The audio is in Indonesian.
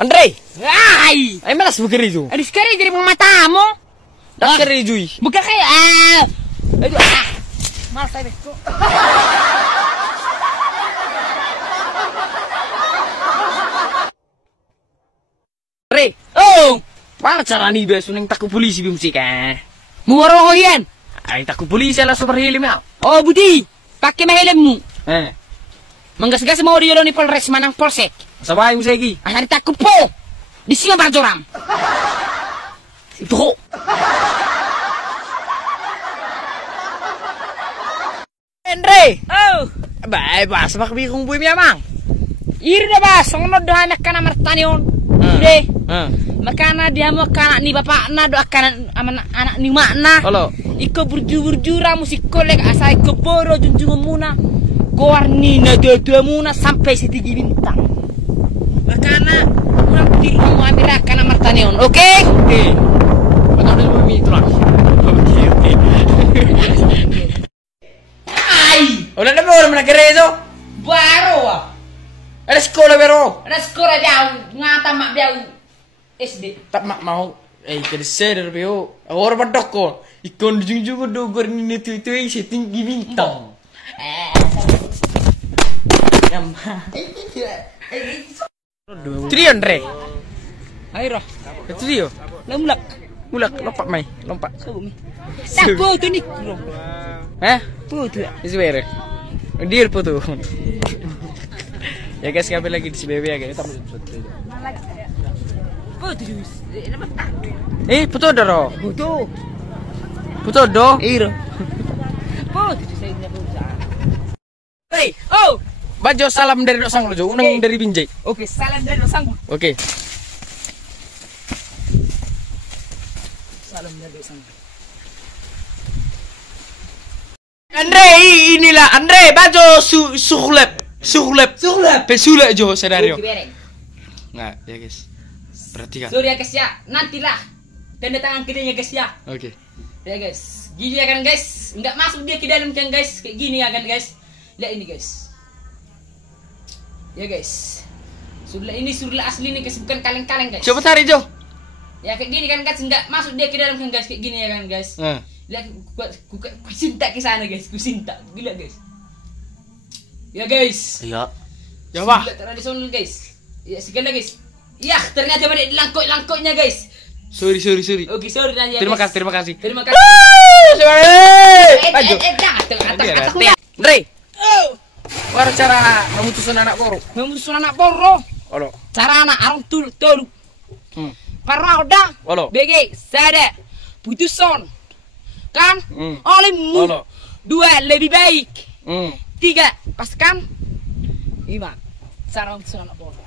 Andre! Ay! Ay malas bukan itu. Aduh sekali dari matamu. Dah keri jui. Bukan kayak aduh malas saya besko. Andre! Oh, Mana cara nih besu neng takut polisi bimsi kan? muaro yan. Ay takut polisi lah super helm ya. Oh Budi, pakai helmmu. Eh, Menggas-gas mau di ni Polres Manang Polsek. sabay mo segi. Asal takut po. Di sini barjoram. Itu. Andre! Oh, Bay bas mak bikung buim ya mang. iri na ba? Songnod do anak ka na martanion. Ude. Makana dia mo kana ni bapak na do akan anak ni mak na. Halo. Iko burju-burjura musik kolek asai ke boro junjungan muna. Gowarni na dua muna sampai setinggi bintang. Makana muna di rumah amira kana martanion. Oke? Oke. Betul betul bumi itu lah. Oke. Ai, Udah ada orang mana gerejo? baru ah. Ada sekolah bero. Ada sekolah jauh, ngata mak jauh SD. Tak mak mau. Kada seder beo. Awar badok ko. Ikon junjung do gorni itu setinggi bintang. Yang Trio Andre. Ayo, Trio. lemlak. Mulak lompat mai, lompat. Sabumi. Tak foto ni. Eh? Foto. Isi bere. Dia foto. Ya guys, ngapain lagi di CBB ya guys? Foto jus. Foto doro. Foto. Foto do. Iro. Foto jus saya punya foto. Hey, Oh, bajo salam dari Dok Sang Lojo, unang dari Binjai. oke, salam dari Sang. Oke. Salam dari Sang. Andre, inilah Andre bajo suhlep. Pesulep jo sedario. Nggak, ya guys. Perhatikan. Sorry ya guys ya, nantilah tanda tangan kedenya guys ya. Oke. Ya guys, gini ya kan guys, nggak masuk dia ke dalam kan guys, kayak gini ya kan guys. Lihat ini guys. Ya guys, surla ini surla asli nih guys, bukan kaleng-kaleng guys. Coba tarik Jo. Ya kayak gini kan guys, nggak masuk dia ke dalam kan guys, kayak gini ya kan guys. Lihat ku cinta ke sana guys, ku cinta, gila guys. Ya guys. Iya. Ya wah. Surla tradisional guys. Ya segala guys. Ya ternyata ada langkok-langkoknya guys. Sorry. Oke sorry nanya Terima guys. kasih. Terima kasih. Bajo. Jangan. Andre. Baru cara memutuskan anak poro. Memusuh anak poro. Olo. Cara anak arung tolu. Para udah. Olo. BG sada putusan. Kan? Olehmu. Olo. 2 lebih baik. 3 pas kan? 5 cara memutuskan anak poro.